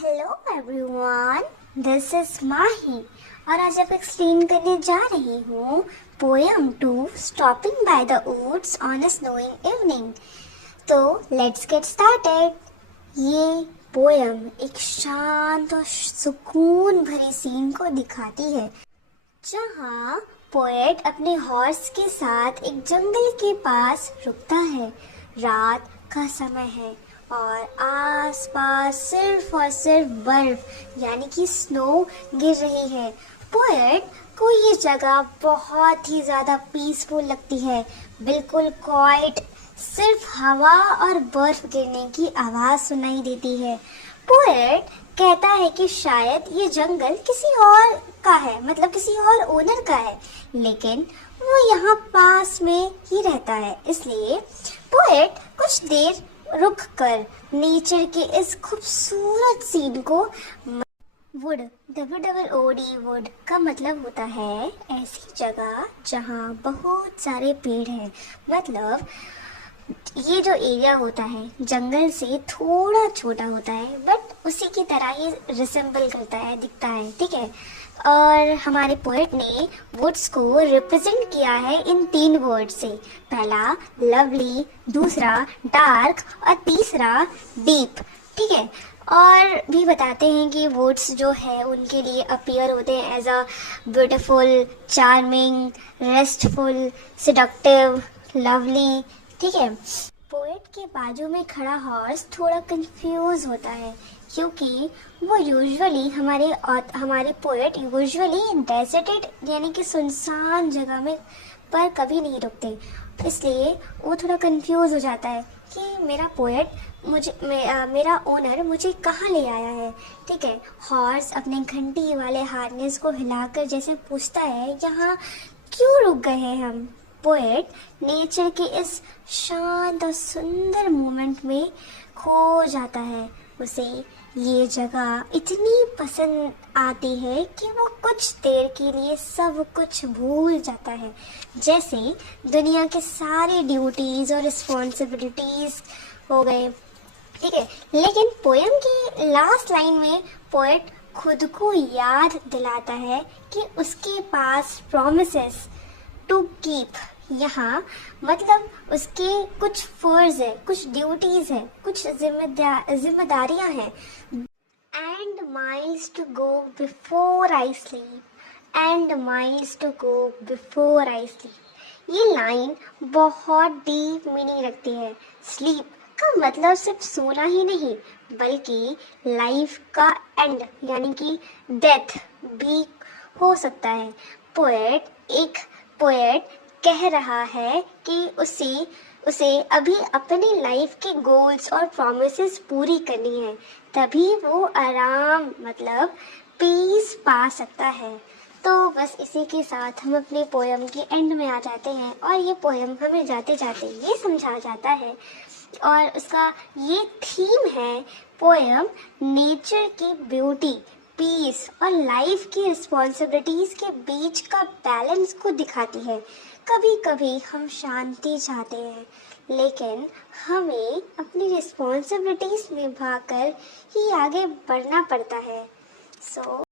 Hello everyone, this is Mahi और आज आप एक्सप्लेन करने जा रही हूँ poem to stopping by the woods on a snowing evening. तो लेट्स गेट स्टार्टेड। ये पोएम एक शांत और सुकून भरी सीन को दिखाती है जहाँ पोएट अपने हॉर्स के साथ एक जंगल के पास रुकता है। रात का समय है और आसपास सिर्फ और सिर्फ बर्फ यानी कि स्नो गिर रही है। पोएट को ये जगह बहुत ही ज़्यादा पीसफुल लगती है, बिल्कुल क्वाइट। सिर्फ हवा और बर्फ गिरने की आवाज़ सुनाई देती है। पोएट कहता है कि शायद ये जंगल किसी और का है, मतलब किसी और ओनर का है, लेकिन वो यहाँ पास में ही रहता है। इसलिए पोएट कुछ देर रुक कर नेचर के इस खूबसूरत सीन को वुड WOOD वुड का मतलब होता है ऐसी जगह जहाँ बहुत सारे पेड़ हैं। मतलब ये जो एरिया होता है जंगल से थोड़ा छोटा होता है, बट उसी की तरह ये रिसेंबल करता है, दिखता है, ठीक है। और हमारे पोएट ने वुड्स को रिप्रेजेंट किया है इन 3 वर्ड से। पहला लवली, दूसरा डार्क और तीसरा डीप, ठीक है। और भी बताते हैं कि वुड्स जो है उनके लिए अपीयर होते हैं as a beautiful, charming, restful, seductive, lovely, ठीक है। पोएट के बाजू में खड़ा हॉर्स थोड़ा कंफ्यूज होता है क्योंकि वो यूजुअली हमारे पोएट यूजुअली डेजर्टेड यानी कि सुनसान जगह में पर कभी नहीं रुकते। इसलिए वो थोड़ा कंफ्यूज हो जाता है कि मेरा पोएट मेरा ओनर मुझे कहाँ ले आया है, ठीक है। हॉर्स अपने घंटी वाले हार्नेस को हिलाकर जैसे पूछता है, यहाँ क्यों रुक गए हैं हम। पोएट नेचर के इस शांत और सुंदर मोमेंट में खो जाता है। उसे ये जगह इतनी पसंद आती है कि वो कुछ देर के लिए सब कुछ भूल जाता है, जैसे दुनिया के सारे ड्यूटीज और रिस्पॉन्सिबिलिटीज हो गए, ठीक है। लेकिन पोएम की लास्ट लाइन में पोएट खुद को याद दिलाता है कि उसके पास प्रॉमिसेस टू कीप, यहाँ मतलब उसके कुछ फर्ज है, कुछ ड्यूटीज है, कुछ जिम्मेदारियां हैं। And miles to go before I sleep, and miles to go before I sleep. ये लाइन बहुत डीप मीनिंग रखती है। स्लीप का मतलब सिर्फ सोना ही नहीं, बल्कि लाइफ का एंड यानी कि डेथ भी हो सकता है। पोएट कह रहा है कि उसे अभी अपनी लाइफ के गोल्स और प्रॉमिसेस पूरी करनी है, तभी वो आराम मतलब पीस पा सकता है। तो बस इसी के साथ हम अपने पोएम के एंड में आ जाते हैं और ये पोएम हमें जाते जाते ये समझा जाता है और उसका ये थीम है पोएम नेचर की ब्यूटी, पीस और लाइफ की रिस्पॉन्सिबिलिटीज के बीच का बैलेंस को दिखाती है। कभी कभी हम शांति चाहते हैं, लेकिन हमें अपनी रिस्पॉन्सिबिलिटीज निभाकर ही आगे बढ़ना पड़ता है। सो